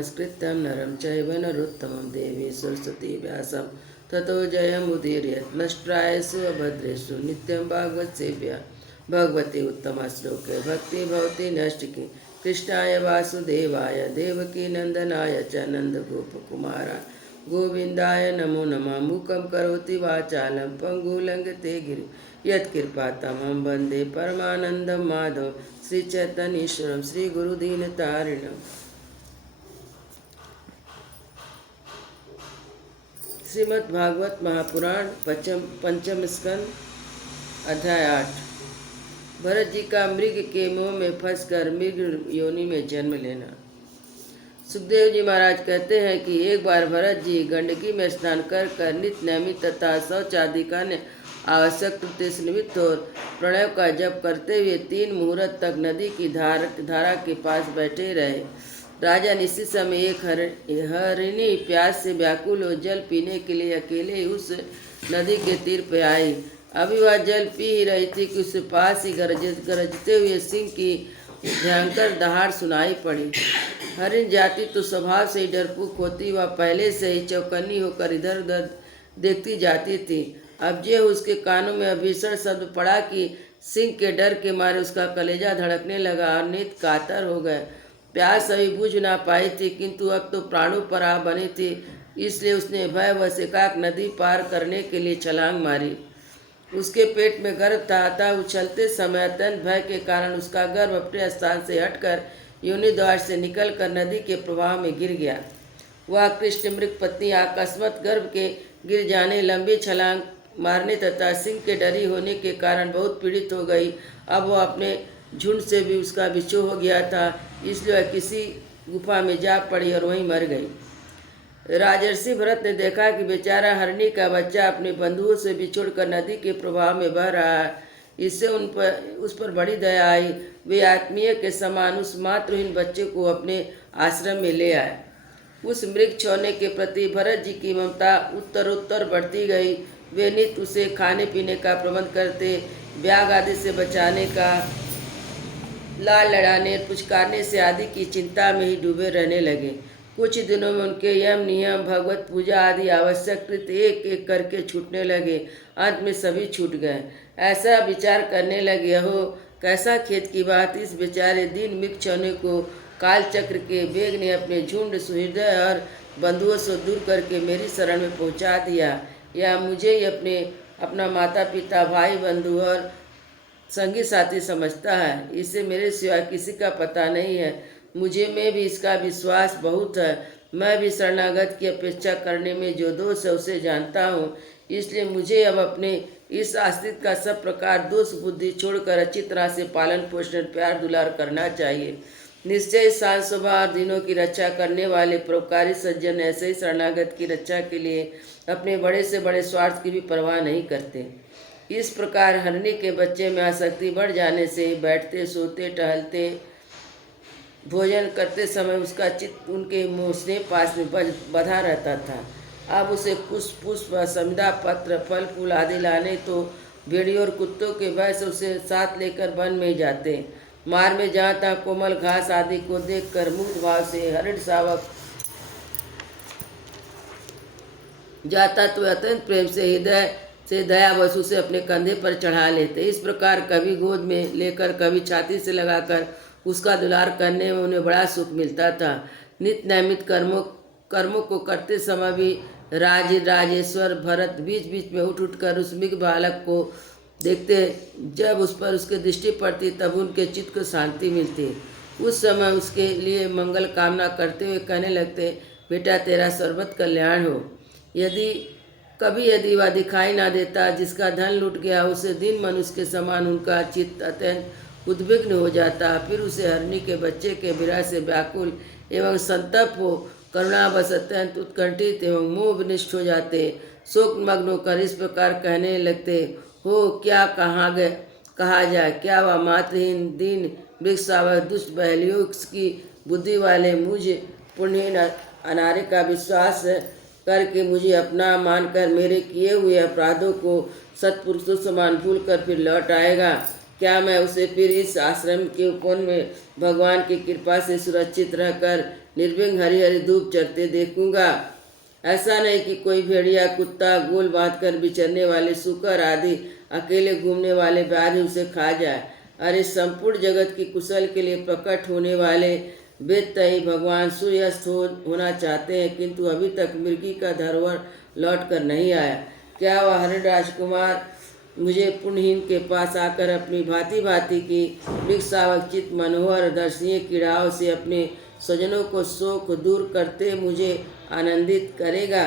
नमस्कृत्यं नरं चैव नरोत्तमं देवी सरस्वती व्यासं ततो जयमुदीरयेत् नष्टायसु अभद्रेषु नित्यं भागवतसेव्या भगवती उत्तमश्लोके भक्ति भवति नष्टिकी कृष्णाय वासुदेवाय देवकी नंदनाय च नन्दगोपकुमाराय गोविंदाय नमो नमः। मूकं करोति वाचालं पङ्गुलङ्घते गिरि यत्कृपातमं वन्दे परमानन्दं माधवं श्रीचैतन्येश्वरं श्रीगुरुदीनतारिणम्। श्रीमद् भागवत महापुराण पंचम स्कंद अध्याय 8। भरत जी का मृग के मोह में फंसकर मृग योनि में जन्म लेना। सुखदेव जी महाराज कहते हैं कि एक बार भरत जी गंडकी में स्नान कर नित्य नैमित तथा शौच आदि का आवश्यक त्रुटि से निमित्त और प्रणय का जप करते हुए 3 मुहूर्त तक नदी की धारा के पास बैठे रहे। राजा इसी समय एक हरिणी प्यास से व्याकुल हो जल पीने के लिए अकेले उस नदी के तीर पर आई। अभी वह जल पी ही रही थी कि उसके पास ही गरजते हुए सिंह की भयंकर दहाड़ सुनाई पड़ी। हरिण जाति तो स्वभाव से ही डरपोक होती, वह पहले से ही चौकन्नी होकर इधर उधर देखती जाती थी। अब जे उसके कानों में भीषण शब्द पड़ा कि सिंह के डर के मारे उसका कलेजा धड़कने लगा और नित कातर हो गए। प्यास अभी बुझ ना पाई थी, किंतु अब तो प्राणों पर आ बनी थी, इसलिए उसने भय व एकाक नदी पार करने के लिए छलांग मारी। उसके पेट में गर्भ था, अतः उछलते समय अत्यंत भय के कारण उसका गर्भ अपने स्थान से हटकर योनि द्वार से निकलकर नदी के प्रवाह में गिर गया। वह कृष्ण मृग पत्नी अकस्मात गर्भ के गिर जाने, लंबी छलांग मारने तथा सिंह के डरी होने के कारण बहुत पीड़ित हो गई। अब वह अपने झुंड से भी उसका बिछो हो गया था, इसलिए वह किसी गुफा में जा पड़ी और वहीं मर गई। राजर्षि भरत ने देखा कि बेचारा हरणी का बच्चा अपने बंधुओं से बिछोड़कर नदी के प्रवाह में बह रहा है। इससे उस पर बड़ी दया आई। वे आत्मीय के समान उस मातृहीन बच्चे को अपने आश्रम में ले आए। उस मृग छौने के प्रति भरत जी की ममता उत्तरोत्तर बढ़ती गई। वे नित्य उसे खाने पीने का प्रबंध करते, ब्याग आदि से बचाने का, लाल लड़ाने, पुचकारने से आदि की चिंता में ही डूबे रहने लगे। कुछ दिनों में उनके यम नियम, भगवत पूजा आदि आवश्यक कृत्य एक एक करके छूटने लगे। अंत में सभी छूट गए। ऐसा विचार करने लगे, हो कैसा खेत की बात, इस बेचारे दीन मृग छौने को कालचक्र के वेग ने अपने झुंड, सुहृदय और बंधुओं से दूर करके मेरी शरण में पहुंचा दिया। या मुझे ही अपना माता पिता, भाई बंधु और संगी साथी समझता है। इसे मेरे सिवा किसी का पता नहीं है। मुझे में भी इसका विश्वास बहुत है। मैं भी शरणागत की अपेक्षा करने में जो दोष है उसे जानता हूँ, इसलिए मुझे अब अपने इस आश्रित का सब प्रकार दोष बुद्धि छोड़कर अच्छी तरह से पालन पोषण, प्यार दुलार करना चाहिए। निश्चय शांत स्वभाव, दिनों की रक्षा करने वाले परोपकारी सज्जन ऐसे ही शरणागत की रक्षा के लिए अपने बड़े से बड़े स्वार्थ की भी परवाह नहीं करते। इस प्रकार हरणी के बच्चे में आसक्ति बढ़ जाने से बैठते, सोते, टहलते, भोजन करते समय उसका चित्त उनके मोसने पास में बधा रहता था। अब उसे पुष्प, समिधा, पत्र, फल फूल आदि लाने तो भेड़ियों और कुत्तों के भय से उसे साथ लेकर वन में जाते। मार्ग में जहाँ तहाँ कोमल घास आदि को देखकर मुग्ध भाव से हरिण शावक जाता तो अत्यंत प्रेम से हृदय से दयावश उसे अपने कंधे पर चढ़ा लेते। इस प्रकार कभी गोद में लेकर, कभी छाती से लगाकर उसका दुलार करने में उन्हें बड़ा सुख मिलता था। नित्य नैमित कर्मों को करते समय भी राजेश्वर भरत बीच बीच में उठ कर उस मृग बालक को देखते। जब उस पर उसकी दृष्टि पड़ती तब उनके चित्त को शांति मिलती। उस समय उसके लिए मंगल कामना करते हुए कहने लगते, बेटा तेरा सर्वत कल्याण हो। यदि वह दिखाई ना देता, जिसका धन लूट गया, उसे दिन मनुष्य के समान उनका चित्त अत्यंत उद्विग्न हो जाता। फिर उसे हरणी के बच्चे के विरह से व्याकुल एवं संतप हो करुणावश अत्यंत उत्कंठित एवं मोह विनिष्ठ हो जाते। शोक मग्न होकर इस प्रकार कहने लगते, हो क्या कहा जाए, क्या वह मातृहीन दीन मृगशावक दुष्ट बहलियों की बुद्धि वाले मुझ पुण्यहीन अनार्य का विश्वास करके मुझे अपना मानकर मेरे किए हुए अपराधों को सत्पुरुषों समान भूलकर फिर लौट आएगा। क्या मैं उसे फिर इस आश्रम के उपवन में भगवान की कृपा से सुरक्षित रहकर निर्विघ्न हरी हरी धूप चढ़ते देखूंगा। ऐसा नहीं कि कोई भेड़िया, कुत्ता, गोल बांधकर विचरने वाले सूकर आदि अकेले घूमने वाले व्याधि उसे खा जाए। अरे संपूर्ण जगत की कुशल के लिए प्रकट होने वाले वेदतई भगवान सूर्यास्त होना चाहते हैं, किंतु अभी तक मृगी का धरोहर लौट कर नहीं आया। क्या वह हरिण राजकुमार मुझे पुण्यहीन के पास आकर अपनी भांति भांति की मृगसावक चित मनोहर दर्शनीय क्रीड़ाओं से अपने स्वजनों को शोक दूर करते मुझे आनंदित करेगा?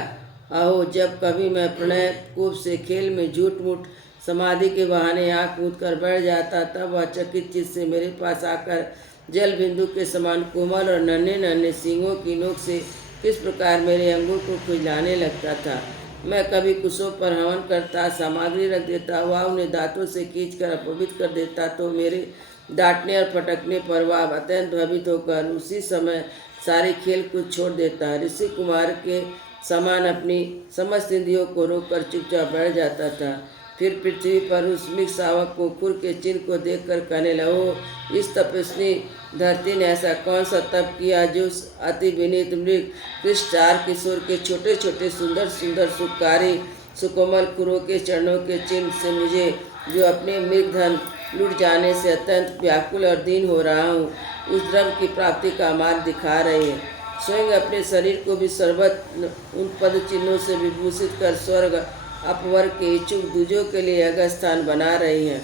अहो, जब कभी मैं प्रणय कूप से खेल में झूठ मूठ समाधि के बहाने आँख मूंद कर बैठ जाता, तब वह चकित चित्त से मेरे पास आकर जल बिंदु के समान कोमल और नन्हे नन्हे सींगों की नोक से किस प्रकार मेरे अंगों को खुजलाने लगता था। मैं कभी कुशों पर हवन करता, सामग्री रख देता, वह उन्हें दांतों से खींचकर अपवित्र कर देता, तो मेरे डांटने और फटकने पर वह अत्यंत भयभीत होकर उसी समय सारे खेल कूद छोड़ देता। ऋषि कुमार के समान अपनी समस्त इंद्रियों को रोककर चुपचाप बैठ जाता था। फिर पृथ्वी पर उस मृग शावक को खुर के चिन्ह को देखकर कहने लगो, इस तपस्वी धरती ने ऐसा कौन सा तप किया जो उस अति विनीत मृग कृष्ण चार किशोर के छोटे छोटे सुंदर सुंदर सुकारी सुकोमल खुरों के चरणों के चिन्ह से मुझे, जो अपने मृग धन लुट जाने से अत्यंत व्याकुल और दीन हो रहा हूँ, उस द्रव्य की प्राप्ति का मार्ग दिखा रही है। स्वयं अपने शरीर को भी सर्वत उन पद चिन्हों से विभूषित कर स्वर्ग अपवर्ग के इच्छुक दूजों के लिए अगस्त स्थान बना रही हैं।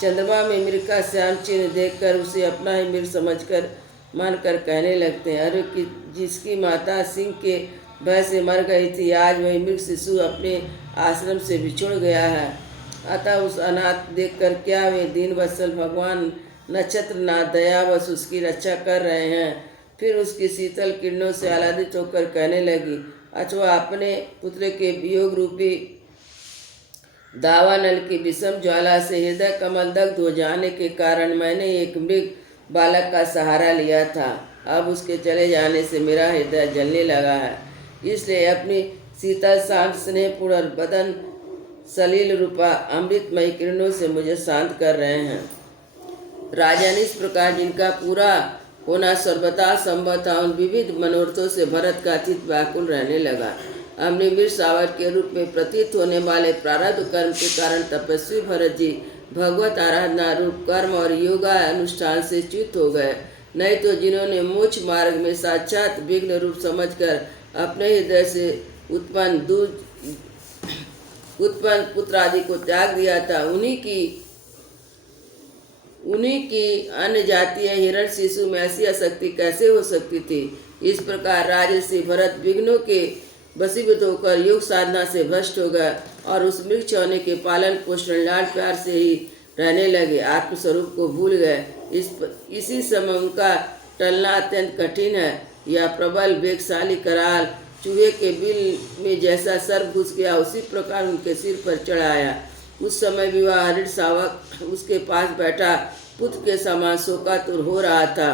चंद्रमा में मृग का श्याम चिन्ह देखकर उसे अपना ही मृग समझकर मानकर कहने लगते हैं, अरे कि जिसकी माता सिंह के भय से मर गई थी, आज वही मृग शिशु अपने आश्रम से बिछुड़ गया है। अतः उस अनाथ देखकर क्या वे दीन वत्सल भगवान नक्षत्रनाथ दयावश उसकी रक्षा कर रहे हैं। फिर उसकी शीतल किरणों से आह्लादित होकर कहने लगी, अथवा अपने पुत्र के वियोग रूपी दावानल की विषम ज्वाला से हृदय कमल दग्ध हो जाने के कारण मैंने एक मृग बालक का सहारा लिया था। अब उसके चले जाने से मेरा हृदय जलने लगा है, इसलिए अपनी शीतल शांत स्नेहपूर्ण और बदन सलील रूपा अमृतमयी किरणों से मुझे शांत कर रहे हैं। राजन, इस प्रकार जिनका पूरा होना सर्वथा संभव था, उन विविध मनोरथों से भरत का चित्त व्याकुल रहने लगा। अग्निवीर सावर के रूप में प्रतीत होने वाले प्रारब्ध कर्म के कारण तपस्वी भरत जी भगवत आराधना रूप कर्म और योगा अनुष्ठान से च्युत हो गए। नहीं तो जिन्होंने मोक्ष मार्ग में साक्षात विघ्न रूप समझकर अपने हृदय से उत्पन्न पुत्र आदि को त्याग दिया था, उन्हीं की अन्य जातीय हिरण शिशु में ऐसी आसक्ति कैसे हो सकती थी। इस प्रकार राजर्षि भरत विघ्नों के वशीभूत होकर योग साधना से भ्रष्ट हो गए और उस मृग चौने के पालन पोषण लाड प्यार से ही रहने लगे, आत्मस्वरूप को भूल गए। इसी समय उनका टलना अत्यंत कठिन है। यह प्रबल वेगशाली कराल चूहे के बिल में जैसा सर्प घुस गया, उसी प्रकार उनके सिर पर चढ़ आया। उस समय भी वह हरिण शावक उसके पास बैठा पुत्र के समान शोकातुर हो रहा था।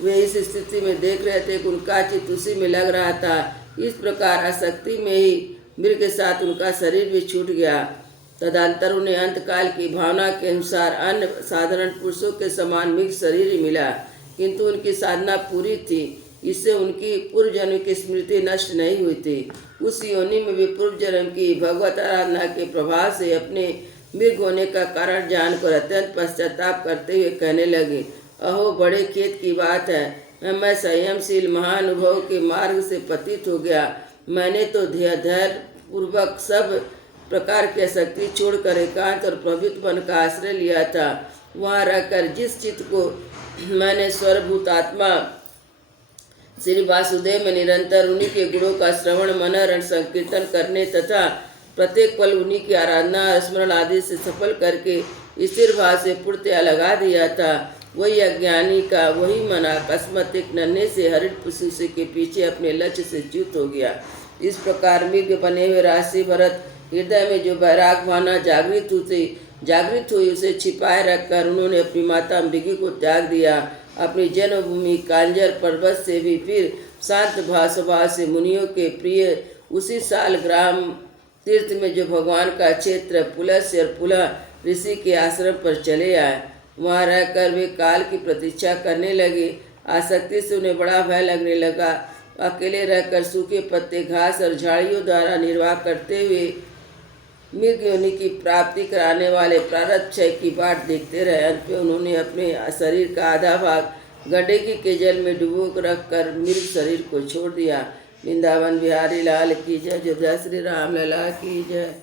वे इस स्थिति में देख रहे थे कि उनका चित्त उसी में लग रहा था। इस प्रकार आसक्ति में ही मृग के साथ उनका शरीर भी छूट गया। तदंतर उन्हें अंतकाल की भावना के अनुसार अन्य साधारण पुरुषों के समान मृग शरीर ही मिला, किंतु उनकी साधना पूरी थी, इससे उनकी पूर्व जन्म की स्मृति नष्ट नहीं हुई थी। उस योनि में भी पूर्व जन्म की भगवत आराधना के प्रभाव से अपने मृग होने का कारण जानकर अत्यंत पश्चाताप करते हुए कहने लगे, अहो बड़े खेद की बात है, मैं संयमशील महानुभव के मार्ग से पतित हो गया। मैंने तो धैर्य पूर्वक सब प्रकार की शक्ति छोड़कर एकांत और पवित्र वन का आश्रय लिया था। वहाँ रहकर जिस चित्त को मैंने स्वरभूत आत्मा श्री वासुदेव में निरंतर उन्हीं के गुणों का श्रवण मनन संकीर्तन करने तथा प्रत्येक पल उन्हीं की आराधना स्मरण आदि से सफल करके स्थिर भाव से पूर्णतया लगा दिया था, वही अज्ञानी का वही मन अकस्मात एक नन्हे से हरिण पशु के पीछे अपने लक्ष्य से च्युत हो गया। इस प्रकार मृग बने हुए राशि भरत हृदय में जो वैराग भावना जागृत हुई उसे छिपाए रखकर उन्होंने अपनी माता मृगी को त्याग दिया। अपनी जन्मभूमि कांजर पर्वत से भी फिर शांत भाषा से मुनियों के प्रिय उसी साल ग्राम तीर्थ में जो भगवान का क्षेत्र पुलस्य और पुलह ऋषि के आश्रम पर चले आए। वहाँ रहकर वे काल की प्रतीक्षा करने लगे। आसक्ति से उन्हें बड़ा भय लगने लगा। अकेले रहकर सूखे पत्ते, घास और झाड़ियों द्वारा निर्वाह करते हुए मृग योनि की प्राप्ति कराने वाले प्रारब्ध क्षय की बाट देखते रहे। अंत में उन्होंने अपने शरीर का आधा भाग गंडकी के जल में डुबो रख कर मृग शरीर को छोड़ दिया। वृंदावन बिहारी लाल की जय। जय श्री राम लला की जय।